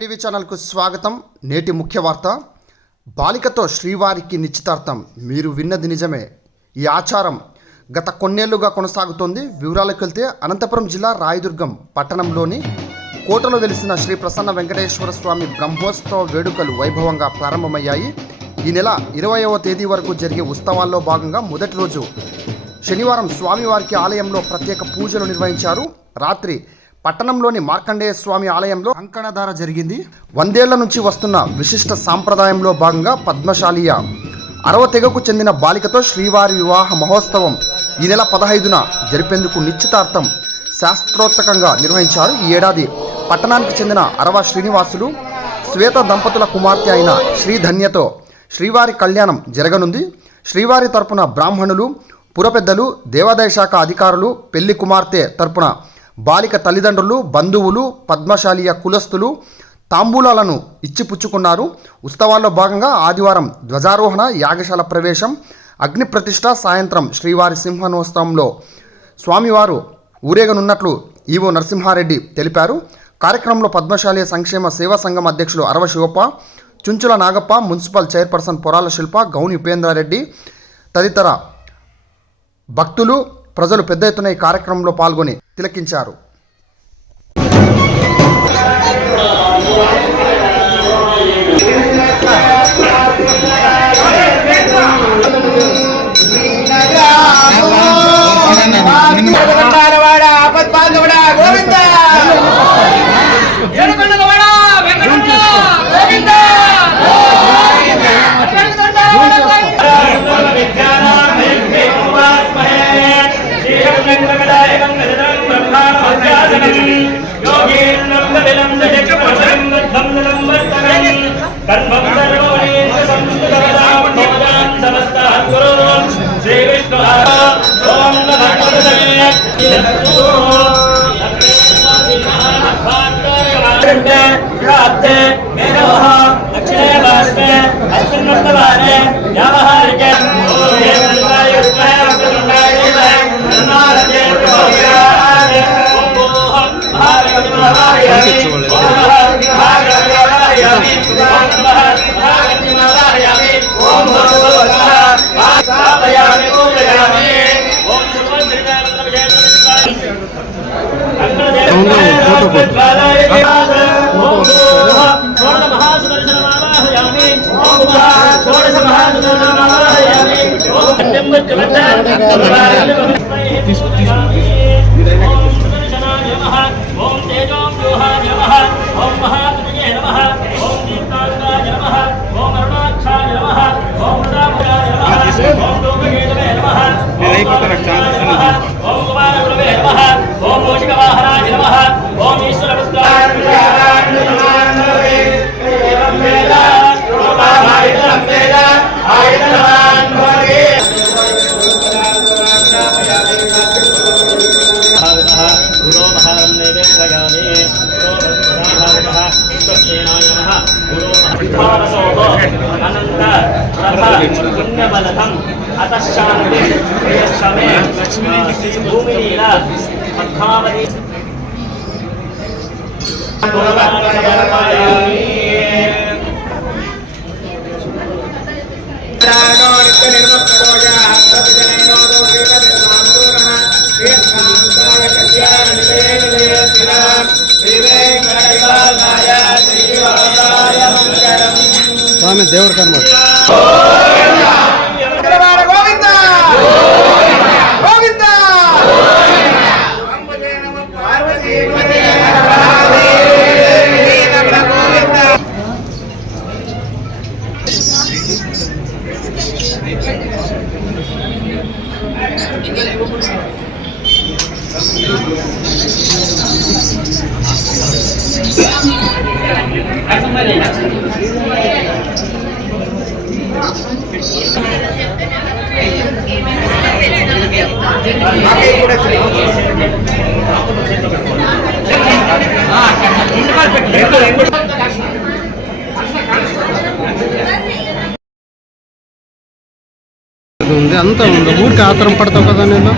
TV ఛానల్కు స్వాగతం. నేటి ముఖ్య వార్త, బాలికతో శ్రీవారికి నిశ్చితార్థం. మీరు విన్నది నిజమే. ఈ ఆచారం గత కొన్నేళ్లుగా కొనసాగుతోంది. వివరాలకు వెళ్తే అనంతపురం జిల్లా రాయదుర్గం పట్టణంలోని కోటలో వెలిసిన శ్రీ ప్రసన్న వెంకటేశ్వర స్వామి బ్రహ్మోత్సవ వేడుకలు వైభవంగా ప్రారంభమయ్యాయి. ఈ నెల 20వ తేదీ వరకు జరిగే ఉత్సవాల్లో భాగంగా మొదటి రోజు శనివారం స్వామివారికి ఆలయంలో ప్రత్యేక పూజలు నిర్వహించారు. రాత్రి పట్టణంలోని మార్కండేయ స్వామి ఆలయంలో కంకణధార జరిగింది. 100 ఏళ్ల నుంచి వస్తున్న విశిష్ట సాంప్రదాయంలో భాగంగా పద్మశాలీయ అరవ తెగకు చెందిన బాలికతో శ్రీవారి వివాహ మహోత్సవం ఈ నెల 15న జరిపేందుకు నిశ్చితార్థం శాస్త్రోక్తంగా నిర్వహించారు. ఈ ఏడాది పట్టణానికి చెందిన అరవ శ్రీనివాసులు శ్వేత దంపతుల కుమార్తె అయిన శ్రీధన్యతో శ్రీవారి కళ్యాణం జరగనుంది. శ్రీవారి తరపున బ్రాహ్మణులు, పురపెద్దలు, దేవాదాయ శాఖ అధికారులు, పెళ్లి కుమార్తె తరపున బాలిక తల్లిదండ్రులు, బంధువులు, పద్మశాలీయ కులస్తులు తాంబూలాలను ఇచ్చిపుచ్చుకున్నారు. ఉత్సవాల్లో భాగంగా ఆదివారం ధ్వజారోహణ, యాగశాల ప్రవేశం, అగ్ని ప్రతిష్ఠ, సాయంత్రం శ్రీవారి సింహనోత్సవంలో స్వామివారు ఊరేగనున్నట్లు ఈవో నరసింహారెడ్డి తెలిపారు. కార్యక్రమంలో పద్మశాలీయ సంక్షేమ సేవా సంఘం అధ్యక్షులు అరవ శివప్ప, చుంచుల నాగప్ప, మున్సిపల్ చైర్పర్సన్ పొరాల శిల్ప, గౌని ఉపేంద్రారెడ్డి తదితర భక్తులు, ప్రజలు పెద్ద ఎత్తున ఈ కార్యక్రమంలో పాల్గొని తిలకించారు. స్వామి దేవుడు కర్మ అంతా ఊరికి ఆతరం పడతావు కదా నేను.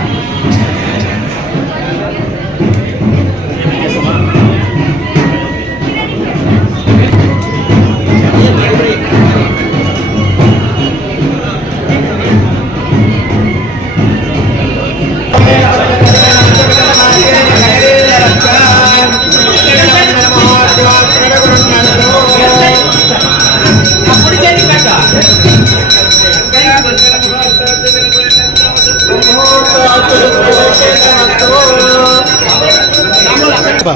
బా